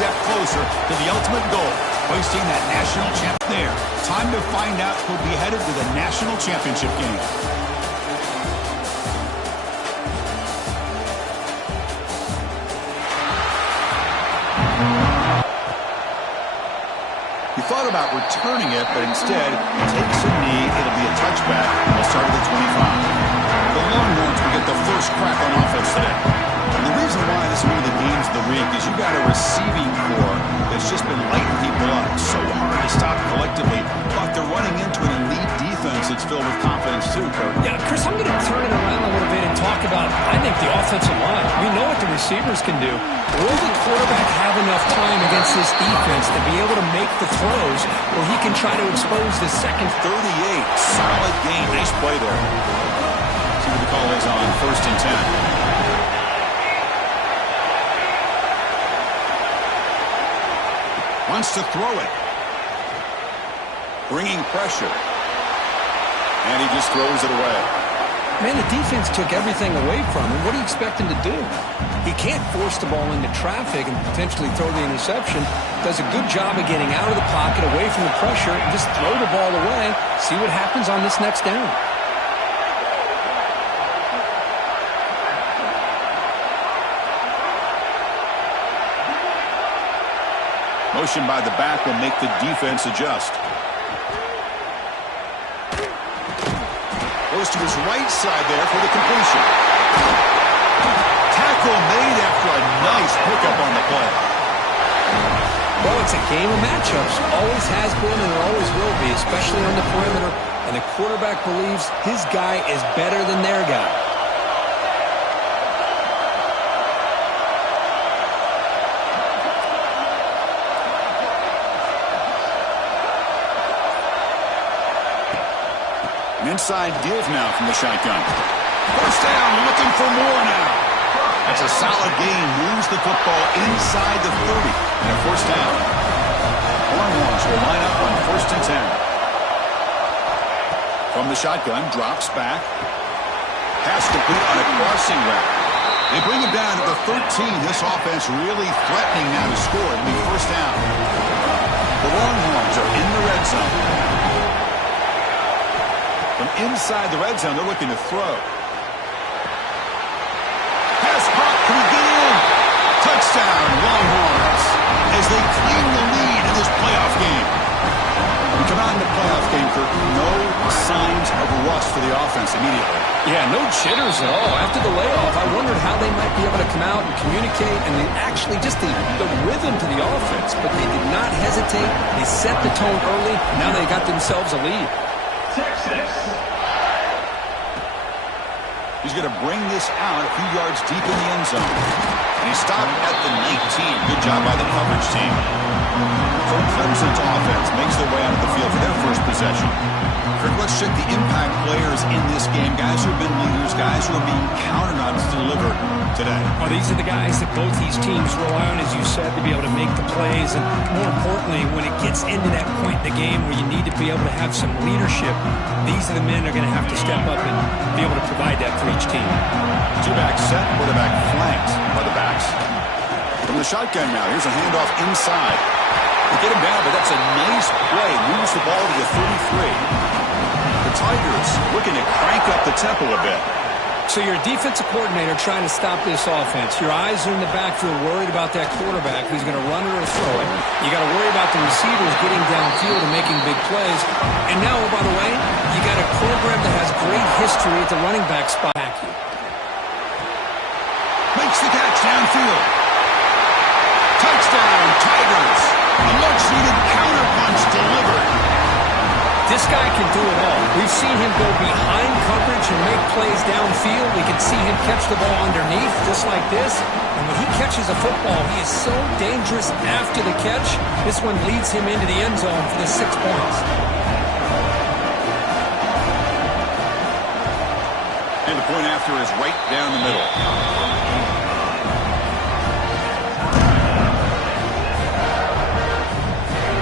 step closer to the ultimate goal, hoisting that national champ there. Time to find out who'll be headed to the national championship game. He thought about returning it, but instead takes a knee. It'll be a touchback. We'll start at the 25. The Longhorns will get the first crack on offense today. And the reason why this is one of the games of the week is you got a receiving core that's just been lighting people up. So hard to stop collectively, but they're running into an elite defense that's filled with confidence too, Kurt. Yeah, Chris, I'm going to turn it around a little bit and talk about, I think, the offensive line. We know what the receivers can do. Will the quarterback have enough time against this defense to be able to make the throws where he can try to expose the second? 38, solid game. Nice play there. See what the call is on 1st and 10. Wants to throw it. Bringing pressure. And he just throws it away. Man, the defense took everything away from him. What do you expect him to do? He can't force the ball into traffic and potentially throw the interception. Does a good job of getting out of the pocket, away from the pressure, and just throw the ball away. See what happens on this next down. Motion by the back will make the defense adjust. Goes to his right side there for the completion. Tackle made after a nice pickup on the play. Well, it's a game of matchups. Always has been and it always will be, especially on the perimeter. And the quarterback believes his guy is better than their guy. Inside give now from the shotgun. First down, looking for more now. That's a solid gain. Moves the football inside the 30. And a first down. Longhorns will line up on 1st and 10. From the shotgun, drops back. Pass complete on a crossing route. They bring him down to the 13. This offense really threatening now to score. It'll be first down. The Longhorns are in the red zone. From inside the red zone, they're looking to throw. Pass caught. Can he get in? Touchdown, Longhorns, as they claim the lead in this playoff game. We come out in the playoff game, Kirk. No signs of rust for the offense immediately. Yeah, no jitters at all. After the layoff, I wondered how they might be able to come out and communicate and actually just the rhythm to the offense. But they did not hesitate. They set the tone early. Now they got themselves a lead. He's going to bring this out a few yards deep in the end zone. And he stopped at the 19. Good job by the coverage team. So Clemson's offense makes their way out of the field for their first possession. Kirk, let's check the impact players in this game. Guys who have been leaders, guys who are being counted on to deliver today. Well, these are the guys that both these teams rely on, as you said, to be able to make the plays. And more importantly, when it gets into that point in the game where you need to be able to have some leadership, these are the men that are going to have to step up and be able to provide that for each team. Two-back set, quarterback flanked by the backs. From the shotgun now, here's a handoff inside. They get him down, but that's a nice play. Moves the ball to the 33. The Tigers looking to crank up the tempo a bit. So you're a defensive coordinator trying to stop this offense. Your eyes are in the backfield worried about that quarterback who's going to run it or throw it. You got to worry about the receivers getting downfield and making big plays. And now, oh, by the way, you got a program that has great history at the running back spot. Makes the catch downfield. Touchdown, Tigers. A much-needed counterpunch delivered. This guy can do it all. We've seen him go behind coverage and make plays downfield. We can see him catch the ball underneath, just like this. And when he catches a football, he is so dangerous after the catch. This one leads him into the end zone for the 6 points. And the point after is right down the middle.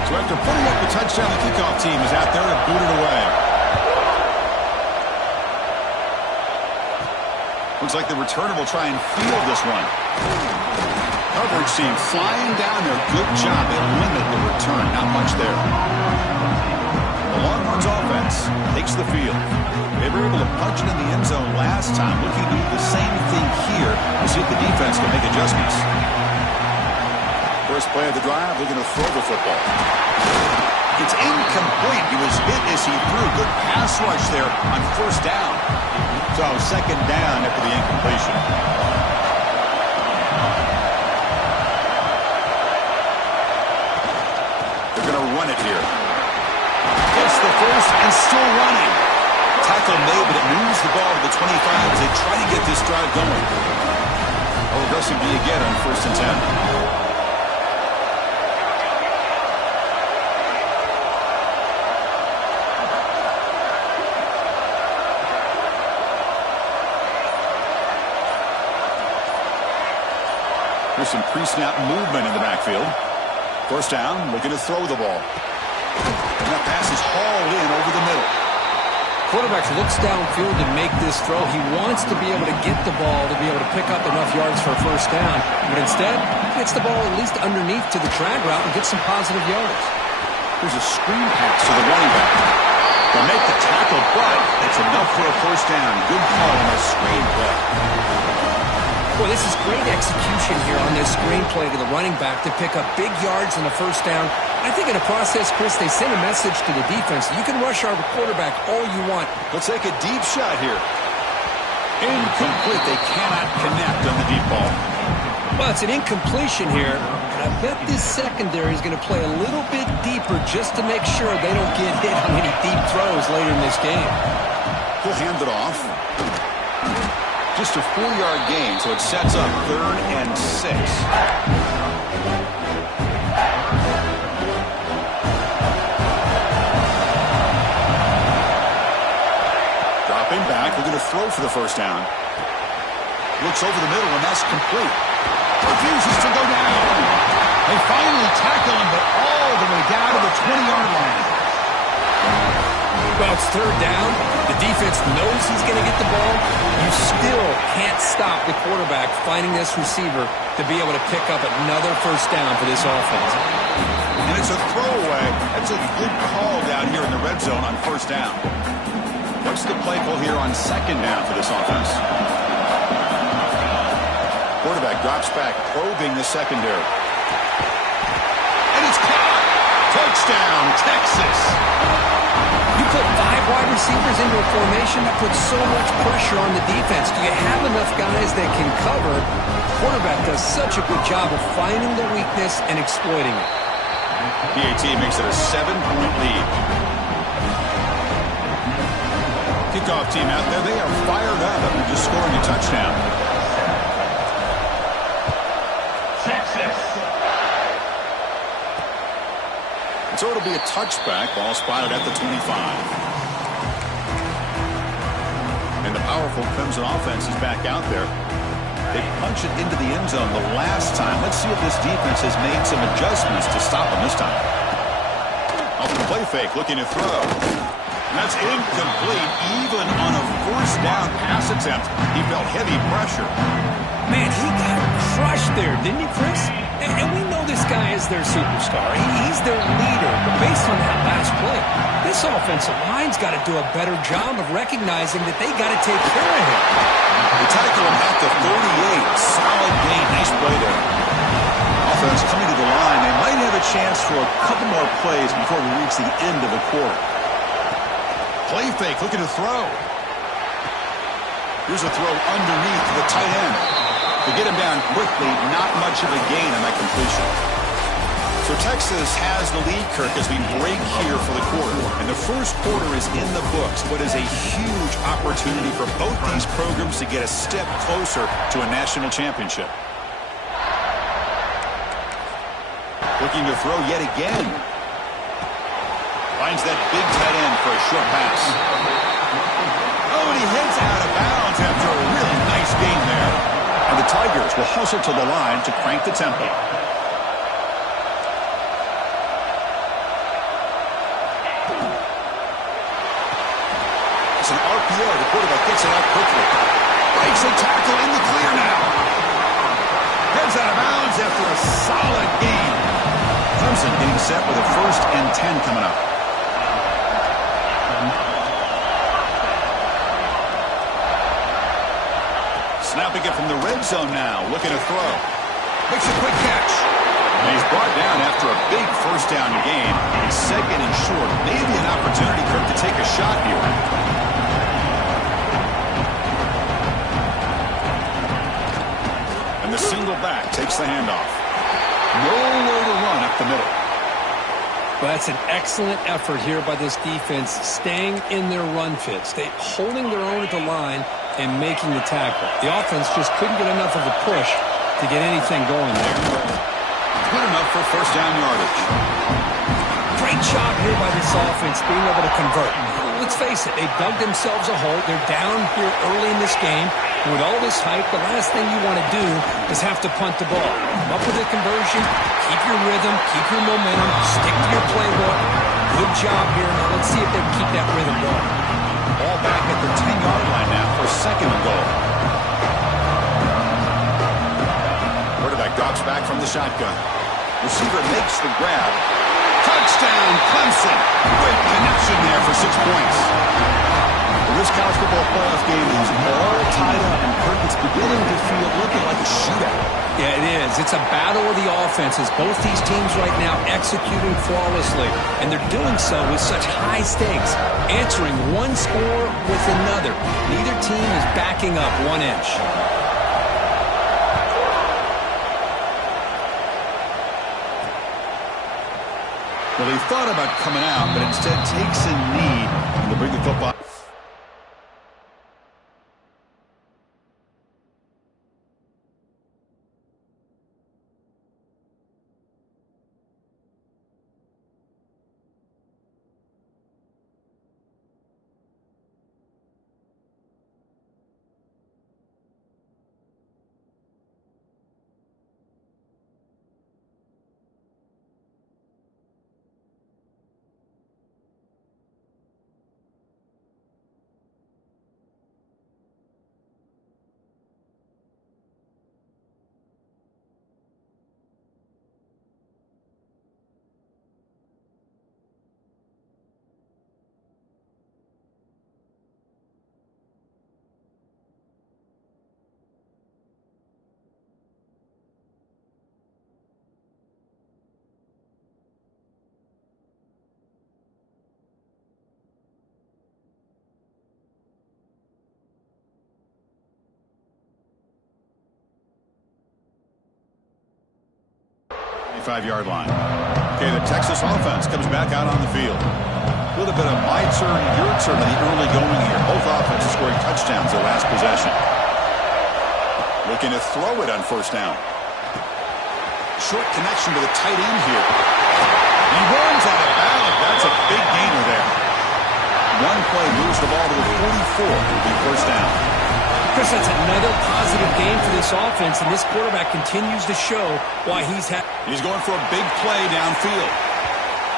So after putting up the touchdown, the kickoff team is out there to boot it away. Looks like the returner will try and field this one. Coverage team flying down there. Good job. They limit the return. Not much there. The Longhorns offense takes the field. They were able to punch it in the end zone last time. Looking to do the same thing here to see if the defense can make adjustments. First play of the drive, looking to throw the football. It's incomplete. He was hit as he threw. Good pass rush there on first down. So second down after the incompletion. They're going to run it here. Gets the first and still running. Tackle made, but it moves the ball to the 25 as they try to get this drive going. How aggressive do you get on first and 10? There's some pre-snap movement in the backfield. First down, looking to throw the ball. And that pass is hauled in over the middle. Quarterback looks downfield to make this throw. He wants to be able to get the ball to be able to pick up enough yards for a first down. But instead, he gets the ball at least underneath to the drag route and gets some positive yards. There's a screen pass to the running back. They'll make the tackle, but it's enough for a first down. Good call on a screen play. Well, this is great execution here on this screen play to the running back to pick up big yards in the first down. I think in the process, Chris, they send a message to the defense. You can rush our quarterback all you want. Let's take a deep shot here. Incomplete. They cannot connect on the deep ball. Well, it's an incompletion here. And I bet this secondary is going to play a little bit deeper just to make sure they don't get hit on any deep throws later in this game. He'll hand it off. Just a 4-yard gain, so it sets up 3rd and 6. Dropping back, looking to throw for the first down. Looks over the middle, and that's complete. Refuses to go down. They finally tackle him, but all the way down to the 20-yard line. Well, it's 3rd down. The defense knows he's going to get the ball. You still can't stop the quarterback finding this receiver to be able to pick up another first down for this offense. And it's a throwaway. That's a good call down here in the red zone on first down. What's the play call here on second down for this offense? Quarterback drops back, probing the secondary. And it's caught! Touchdown, Texas! You put 5 wide receivers into a formation that puts so much pressure on the defense. Do you have enough guys that can cover? Quarterback does such a good job of finding the weakness and exploiting it. PAT makes it a 7-point lead. Kickoff team out there, they are fired up after just scoring a touchdown. So it'll be a touchback. Ball spotted at the 25. And the powerful Clemson offense is back out there. They punched it into the end zone the last time. Let's see if this defense has made some adjustments to stop them this time. Off the play fake, looking to throw. And that's incomplete. Even on a first down pass attempt, he felt heavy pressure. Man, he got crushed there, didn't he, Chris? And we know this guy is their superstar. He's their leader. But based on that last play, this offensive line's got to do a better job of recognizing that they got to take care of him. They tackle him at the 38. Solid gain. Nice play there. Offense coming to the line. They might have a chance for a couple more plays before we reach the end of the quarter. Play fake, looking to throw. Here's a throw underneath the tight end. To get him down quickly, not much of a gain on that completion. So Texas has the lead, Kirk, as we break here for the quarter. And the first quarter is in the books, but is a huge opportunity for both these programs to get a step closer to a national championship. Looking to throw yet again. Finds that big tight end for a short pass. Oh, and he heads out of bounds after a really nice game there. And the Tigers will hustle to the line to crank the tempo. It's an RPO. The quarterback gets it out quickly. Breaks a tackle in the clear now. Heads out of bounds after being set with a 1st and 10 coming up. Snapping it from the red zone now, looking to throw. Makes a quick catch. And he's brought down after a big 1st down gain. It's 2nd and short. Maybe an opportunity, Kirk, to take a shot here. And the single back takes the handoff. Nowhere to run up the middle. Well, that's an excellent effort here by this defense, staying in their run fits, holding their own at the line and making the tackle. The offense just couldn't get enough of a push to get anything going there. Good enough for 1st down yardage. Great job here by this offense being able to convert. Let's face it, they dug themselves a hole. They're down here early in this game. With all this hype, the last thing you want to do is have to punt the ball. Come up with a conversion, keep your rhythm, keep your momentum, stick to your playbook. Good job here. Now let's see if they can keep that rhythm going. Ball back at the 10-yard line now for 2nd and goal. Quarterback drops back from the shotgun. Receiver makes the grab. Touchdown, Clemson. Great connection there for 6 points. This college football playoff game is all tied up, and Kirk, it's beginning to feel looking like a shootout. Yeah, it is. It's a battle of the offenses. Both these teams right now executing flawlessly, and they're doing so with such high stakes, answering one score with another. Neither team is backing up 1 inch. Well, he thought about coming out, but instead takes a knee to bring the football. Five-yard line. Okay, the Texas offense comes back out on the field. A little bit of my turn, your turn in the early going here. Both offenses scoring touchdowns their last possession. Looking to throw it on 1st down. Short connection to the tight end here. He runs out of bounds. That's a big gainer there. One play moves the ball to the 44. It'll be 1st down. Chris, that's another positive game for this offense, and this quarterback continues to show why he's going for a big play downfield.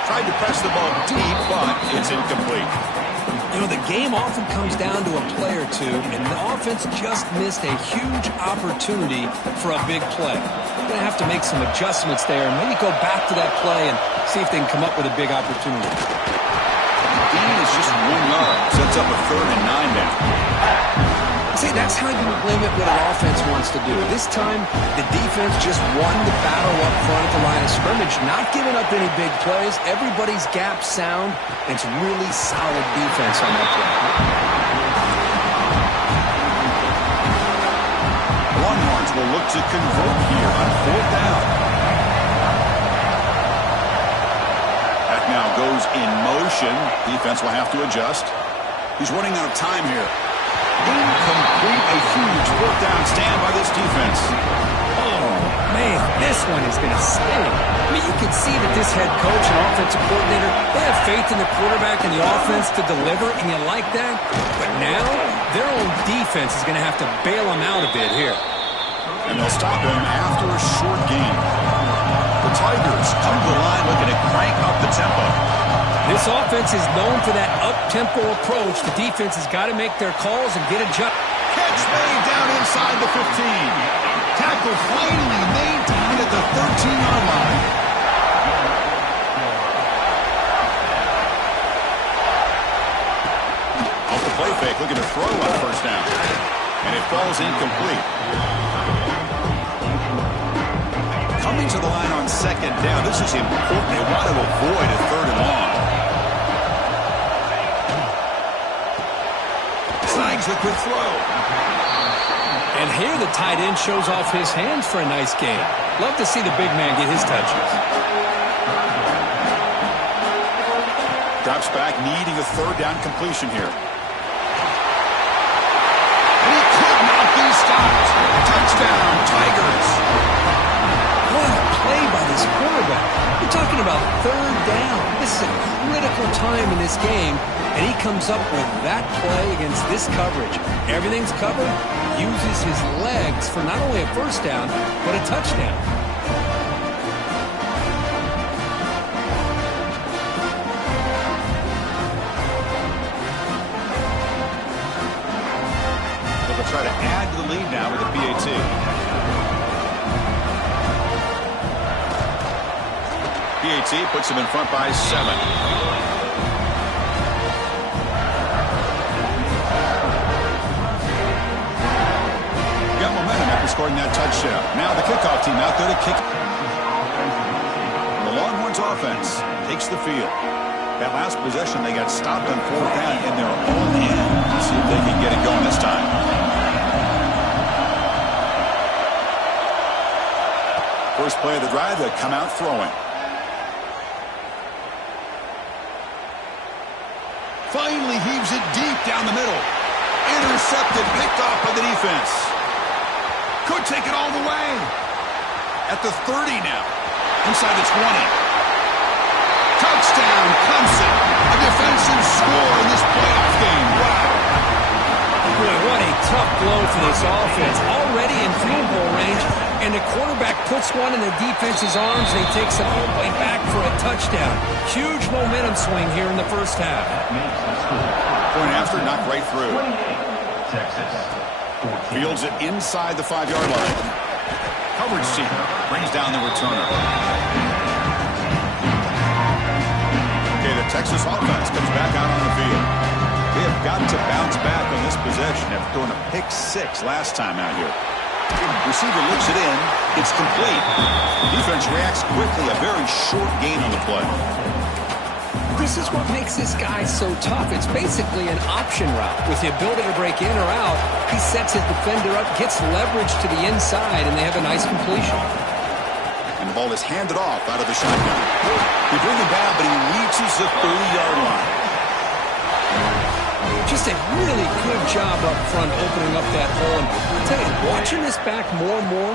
Tried to press the ball deep, but it's incomplete. You know, the game often comes down to a play or two, and the offense just missed a huge opportunity for a big play. They're going to have to make some adjustments there and maybe go back to that play and see if they can come up with a big opportunity. The gain is just 1 yard. Sets up a 3rd and 9 down. See, that's how you limit what an offense wants to do. This time, the defense just won the battle up front at the line of scrimmage, not giving up any big plays. Everybody's gap sound. It's really solid defense on that play. Longhorns will look to convert here on 4th down. That now goes in motion. Defense will have to adjust. He's running out of time here. Incomplete, a huge 4th down stand by this defense. Oh, man, this one is going to sting. I mean, you can see that this head coach and offensive coordinator, they have faith in the quarterback and the offense to deliver, and you like that. But now, their own defense is going to have to bail them out a bit here. And they'll stop him after a short gain. The Tigers come to the line looking to crank up the tempo. This offense is known for that up-tempo approach. The defense has got to make their calls and get adjusted. Catch made down inside the 15. Tackle finally maintained at the 13-yard line. throw on first down. And it falls incomplete. Coming to the line on second down. This is important. They want to avoid a third and long. Sykes with quick throw. And here the tight end shows off his hands for a nice game. Love to see the big man get his touches. Drops back, needing a third down completion here. And he could not be stopped. Touchdown, Tigers. What a play by this quarterback. We're talking about third down. This is a critical time in this game, and he comes up with that play against this coverage. Everything's covered. Uses his legs for not only a first down, but a touchdown. They'll try to add to the lead now with a PAT. PAT puts him in front by 7. Got momentum after scoring that touchdown. Now the kickoff team out there to kick. The Longhorns offense takes the field. That last possession, they got stopped on fourth down, and they're all in. Let's see if they can get it going this time. First play of the drive, they come out throwing. Finally heaves it deep down the middle. Intercepted, picked off by the defense. Could take it all the way. At the 30 now. Inside the 20. Touchdown, Clemson. A defensive score in this playoff game. Wow. Boy, what a tough blow for this offense. Already in field goal range, and the quarterback puts one in the defense's arms, and he takes it all the way back for a touchdown. Huge momentum swing here in the first half. Point after, knocked right through. Fields it inside the 5-yard line. Coverage team brings down the returner. Okay, the Texas offense comes back out on the field. They have got to bounce back on this possession after throwing a pick 6 last time out here. Receiver looks it in. It's complete. Defense reacts quickly. A very short gain on the play. This is what makes this guy so tough. It's basically an option route. With the ability to break in or out, he sets his defender up, gets leverage to the inside, and they have a nice completion. And the ball is handed off out of the shotgun. They bring him down, but he reaches the 30-yard line. Just a really good job up front opening up that hole. And I'll tell you, watching this back more and more,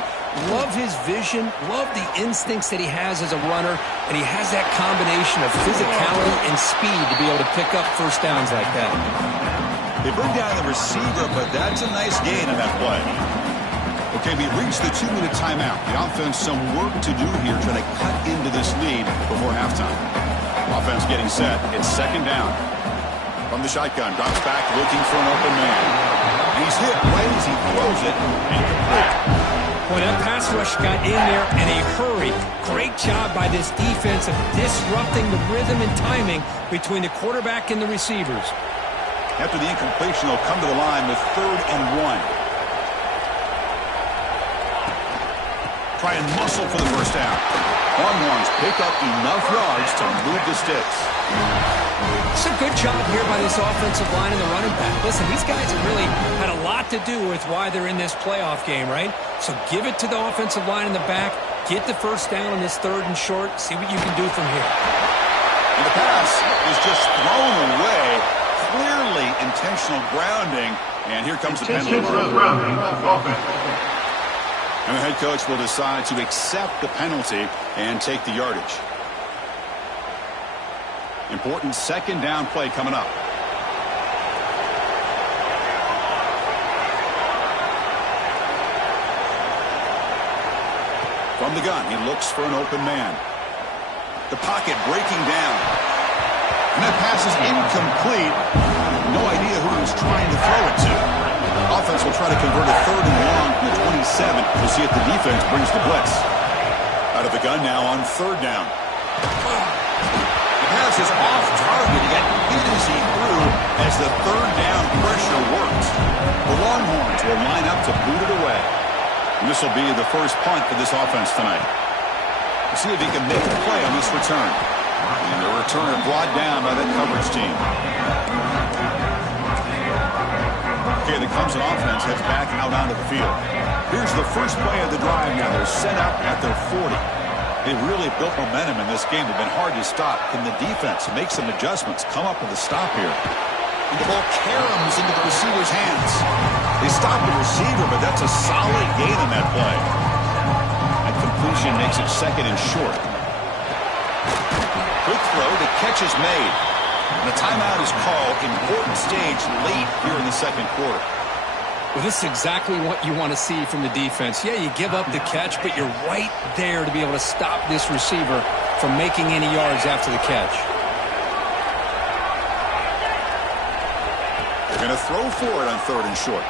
love his vision, love the instincts that he has as a runner, and he has that combination of physicality and speed to be able to pick up first downs like that. They bring down the receiver, but that's a nice gain on that play. Okay, we reached the 2-minute timeout. The offense some work to do here, trying to cut into this lead before halftime. Offense getting set. It's second down. From the shotgun, drops back, looking for an open man. And he's hit right as he throws it. When that pass rush got in there in a hurry, great job by this defense of disrupting the rhythm and timing between the quarterback and the receivers. After the incompletion, they'll come to the line with 3rd and 1. Try and muscle for the first down. Longhorns pick up enough yards to move the sticks. It's a good job here by this offensive line and the running back. Listen, these guys have really had a lot to do with why they're in this playoff game, right? So give it to the offensive line in the back. Get the first down on this 3rd and short. See what you can do from here. And the pass is just thrown away. Clearly intentional grounding. And here comes the penalty. And the head coach will decide to accept the penalty and take the yardage. Important second down play coming up. From the gun, he looks for an open man. The pocket breaking down. And that pass is incomplete. No idea who he was trying to throw it to. Offense will try to convert a 3rd and long from the 27. We'll see if the defense brings the blitz. Out of the gun now on 3rd down. The pass passes off target. He got hit as he threw as the third down pressure worked. The Longhorns will line up to boot it away. And this will be the first punt for this offense tonight. We'll see if he can make the play on this return. And the returner brought down by that coverage team. Okay, the Clemson offense heads back out onto the field. Here's the first play of the drive now. They're set up at their 40. They've really built momentum in this game. They've been hard to stop. Can the defense make some adjustments, come up with a stop here? And the ball caroms into the receiver's hands. They stop the receiver, but that's a solid gain on that play. That completion makes it second and short. Quick throw, the catch is made. And the timeout is called. Important stage late here in the second quarter. Well, this is exactly what you want to see from the defense. Yeah, you give up the catch, but you're right there to be able to stop this receiver from making any yards after the catch. They're going to throw for it on third and short.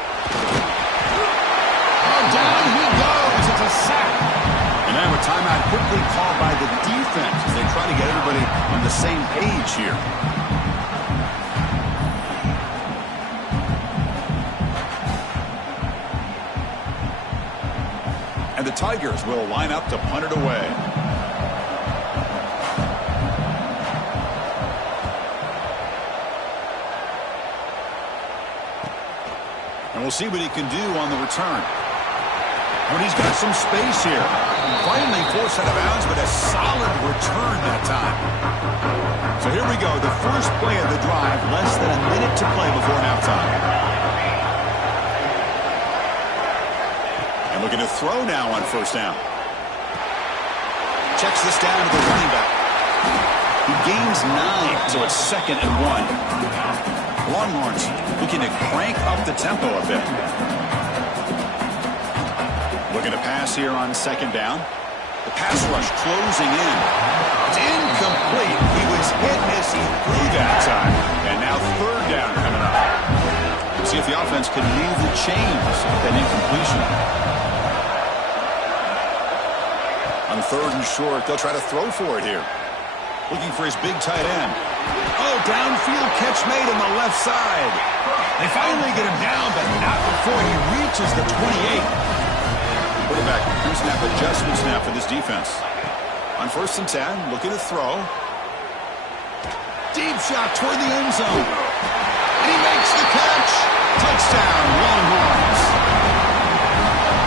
Oh, down he goes. It's a sack. And now a timeout quickly called by the defense as they try to get everybody on the same page here. And the Tigers will line up to punt it away. And we'll see what he can do on the return. But he's got some space here. Finally forced out of bounds, but a solid return that time. So here we go, the first play of the drive, less than a minute to play before halftime. And looking to throw now on first down. Checks this down to the running back. He gains 9, so it's 2nd and 1. Longhorns looking to crank up the tempo a bit. Looking to pass here on 2nd down. The pass rush closing in. It's incomplete. He was hit as he threw that time. And now 3rd down coming up. See if the offense can move the chains with that incompletion. On 3rd and short, they'll try to throw for it here. Looking for his big tight end. Oh, downfield catch made on the left side. They finally get him down, but not before he reaches the 28. Quarterback, pre-snap adjustment snap for this defense. On 1st and 10, looking to throw. Deep shot toward the end zone. And he makes the catch. Touchdown, Longhorns.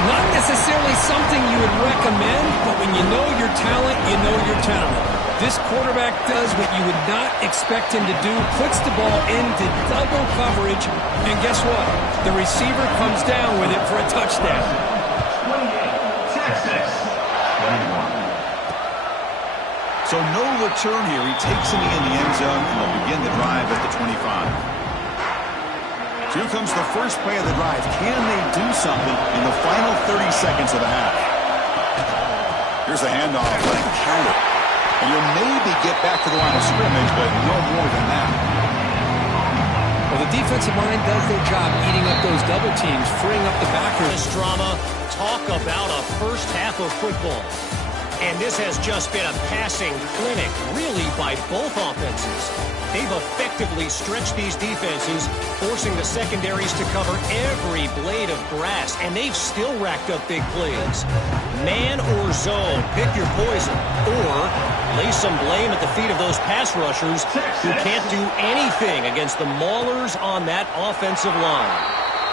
Not necessarily something you would recommend, but when you know your talent, you know your talent. This quarterback does what you would not expect him to do, puts the ball into double coverage, and guess what? The receiver comes down with it for a touchdown. 28, Texas, 21. So no return here. He takes it in the end zone, and they'll begin the drive at the 25. So here comes the first play of the drive. Can they do something in the final 30 seconds of the half? Here's the handoff. Let it count it. And you'll maybe get back to the line of scrimmage, but no more than that. Well, the defensive line does their job eating up those double teams, freeing up the backers. This drama, talk about a first half of football. And this has just been a passing clinic, really, by both offenses. They've effectively stretched these defenses, forcing the secondaries to cover every blade of grass, and they've still racked up big plays. Man or zone, pick your poison, or lay some blame at the feet of those pass rushers who can't do anything against the maulers on that offensive line.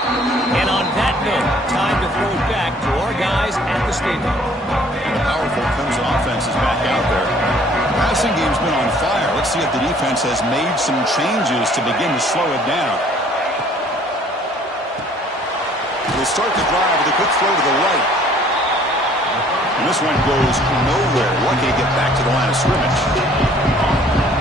And on that note, time to throw it back to our guys at the stadium. The powerful Clemson offense is back out there. The passing game's been on fire. Let's see if the defense has made some changes to begin to slow it down. They start the drive with a quick throw to the right. And this one goes nowhere. Lucky to get back to the line of scrimmage.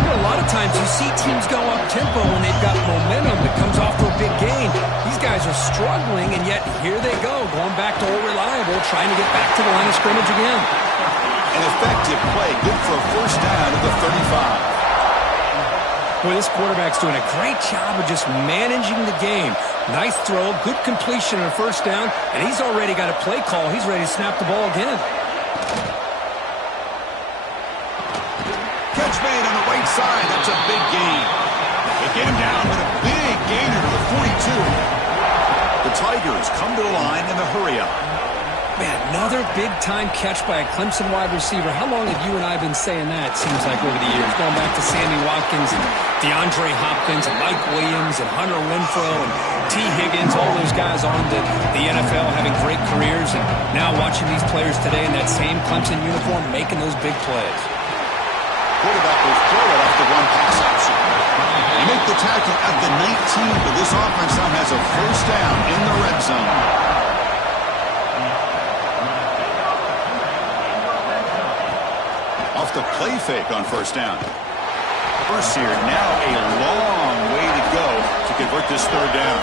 A lot of times you see teams go up-tempo when they've got momentum that comes off to a big gain. These guys are struggling, and yet here they go, going back to old reliable, trying to get back to the line of scrimmage again. An effective play, good for a first down at the 35. Boy, this quarterback's doing a great job of just managing the game. Nice throw, good completion on first down, and he's already got a play call. He's ready to snap the ball again. catch made on the right side. That's a big gain. They get him down, but a big gainer to the 42. The Tigers come to the line in the hurry-up. Man, another big-time catch by a Clemson wide receiver. How long have you and I been saying that, it seems like, over the years? Going back to Sammy Watkins and DeAndre Hopkins and Mike Williams and Hunter Renfrow and T. Higgins, all those guys on to the NFL having great careers. And now watching these players today in that same Clemson uniform making those big plays. Quarterback will throw it off the one pass option. They make the tackle at the 19, but this offense now has a first down in the red zone. Off the play fake on first down. First here, now a long way to go to convert this third down.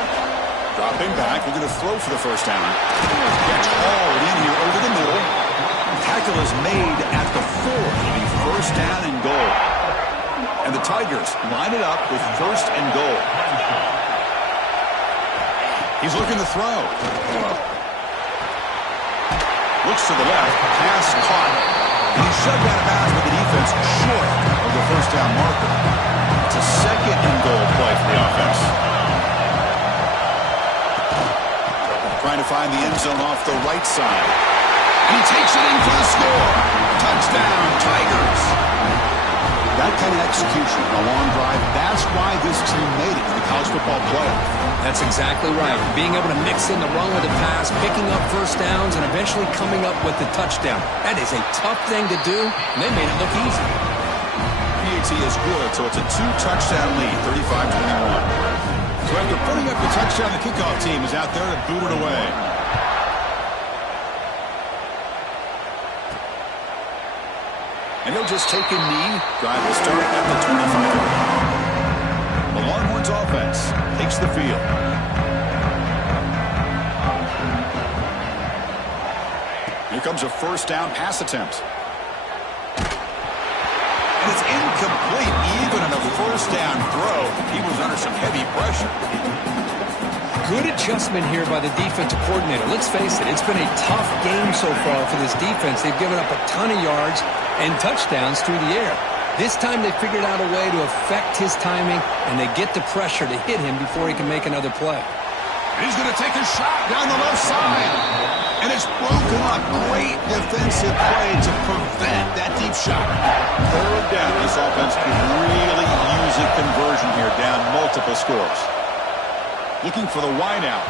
Dropping back, we're going to throw for the first down. Gets hauled in here over the middle. Tackle is made at the 4. It'll be first down and goal. And the Tigers line it up with first and goal. He's looking to throw. Looks to the left, pass caught. And he's shoved out of bounds with the defense short of the first down marker. It's a second and goal play for the offense. Trying to find the end zone off the right side. And he takes it in for the score. Touchdown, Tigers. That kind of execution on a long drive, that's why this team made it to the college football playoff. That's exactly right. Being able to mix in the run with the pass, picking up first downs, and eventually coming up with the touchdown. That is a tough thing to do, and they made it look easy. PAT is good, so it's a 2-touchdown lead, 35-21. So after putting up the touchdown, the kickoff team is out there to boot it away. And he'll just take a knee. Drive will start at the 25. The Longhorns offense takes the field. Here comes a first down pass attempt. And it's incomplete. Even on a first down throw, he was under some heavy pressure. Good adjustment here by the defensive coordinator. Let's face it, it's been a tough game so far for this defense. They've given up a ton of yards and touchdowns through the air. This time they figured out a way to affect his timing, and they get the pressure to hit him before he can make another play. He's going to take a shot down the left side. And it's broken up. Great defensive play to prevent that deep shot. Third down. This offense could really use a conversion here, down multiple scores. Looking for the wideout.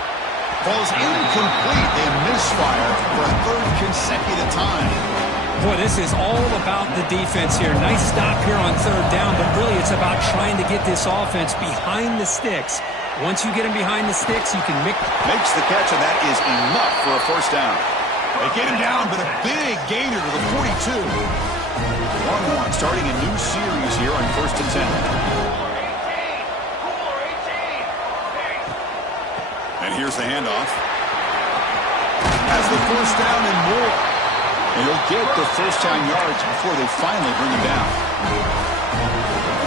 Falls incomplete. They misfire for a third consecutive time. Boy, this is all about the defense here. Nice stop here on third down, but really it's about trying to get this offense behind the sticks. Once you get him behind the sticks, you can makes the catch, and that is enough for a first down. They get him down, but a big gainer to the 42. Longhorns starting a new series here on first and 10. And here's the handoff. Has the first down and more. And he'll get the first down yards before they finally bring him down.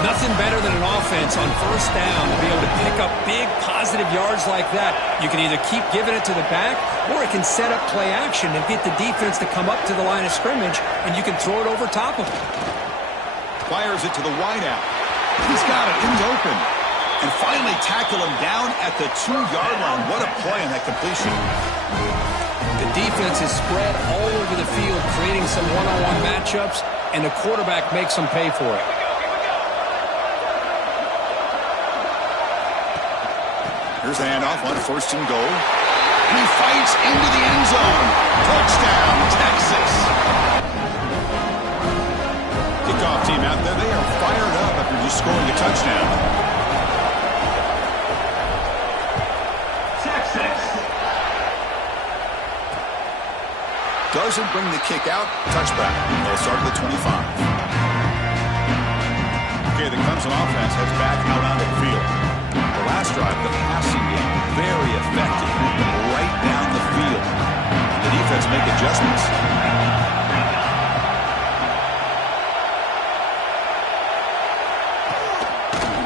Nothing better than an offense on first down to be able to pick up big positive yards like that. You can either keep giving it to the back, or it can set up play action and get the defense to come up to the line of scrimmage, and you can throw it over top of it. Fires it to the wideout. He's got it. He's open. And finally tackle him down at the 2-yard line. What a play on that completion. The defense is spread all over the field, creating some one-on-one matchups, and the quarterback makes them pay for it. Here's the handoff on first and goal. And he fights into the end zone. Touchdown, Texas. Kickoff team out there. They are fired up after just scoring a touchdown. Doesn't bring the kick out. Touchback. They'll start at the 25. Okay, the Clemson offense heads back out onto the field. The last drive, the passing game, very effective. Right down the field. The defense make adjustments.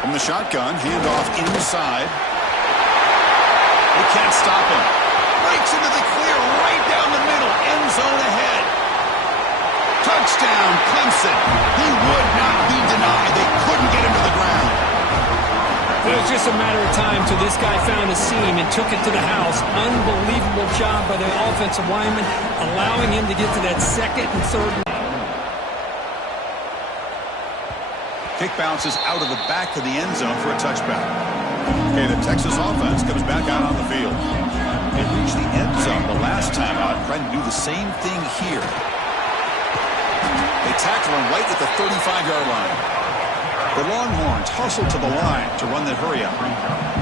From the shotgun, handoff inside. They can't stop him. Breaks into the clear right down the middle. End zone ahead. Touchdown, Clemson. He would not be denied. It was just a matter of time till this guy found a seam and took it to the house. Unbelievable job by the offensive lineman, allowing him to get to that second and third. Kick bounces out of the back of the end zone for a touchback. Okay, the Texas offense comes back out on the field. They reached the end zone the last time out, trying to do the same thing here. They tackle him right at the 35-yard line. The Longhorns hustle to the line to run the hurry-up.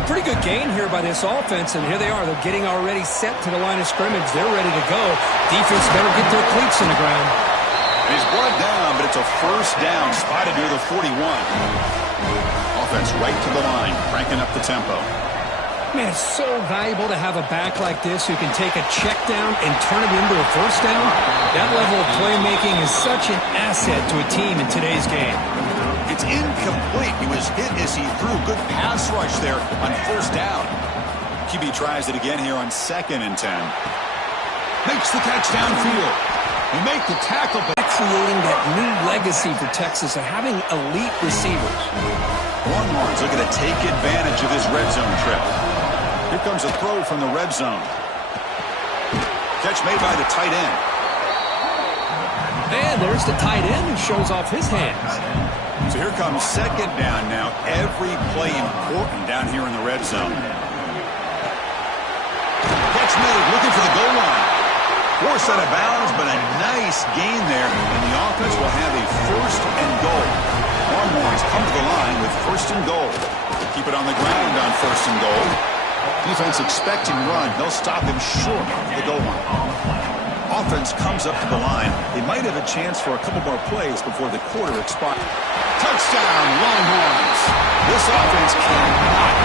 Pretty good gain here by this offense, and here they are. They're getting already set to the line of scrimmage. They're ready to go. Defense better get their cleats in the ground. And he's brought down, but it's a first down, spotted near the 41. Offense right to the line, cranking up the tempo. Man, it's so valuable to have a back like this who can take a check down and turn it into a first down. That level of playmaking is such an asset to a team in today's game. It's incomplete. He was hit as he threw. Good pass rush there on first down. QB tries it again here on 2nd and 10. Makes the catch downfield. They make the tackle, but Creating that new legacy for Texas of having elite receivers. Longhorns looking to take advantage of this red zone trip. Here comes a throw from the red zone. Catch made by the tight end. And there's the tight end who shows off his hands. So here comes 2nd down now. Every play important down here in the red zone. Catch made, looking for the goal line. Forced out of bounds, but a nice gain there, and the offense will have a 1st and goal. Longhorns come to the line with 1st and goal. Keep it on the ground on 1st and goal. Defense expecting run. They'll stop him short of the goal line. Offense comes up to the line. They might have a chance for a couple more plays before the quarter expires. Touchdown, Longhorns. This offense cannot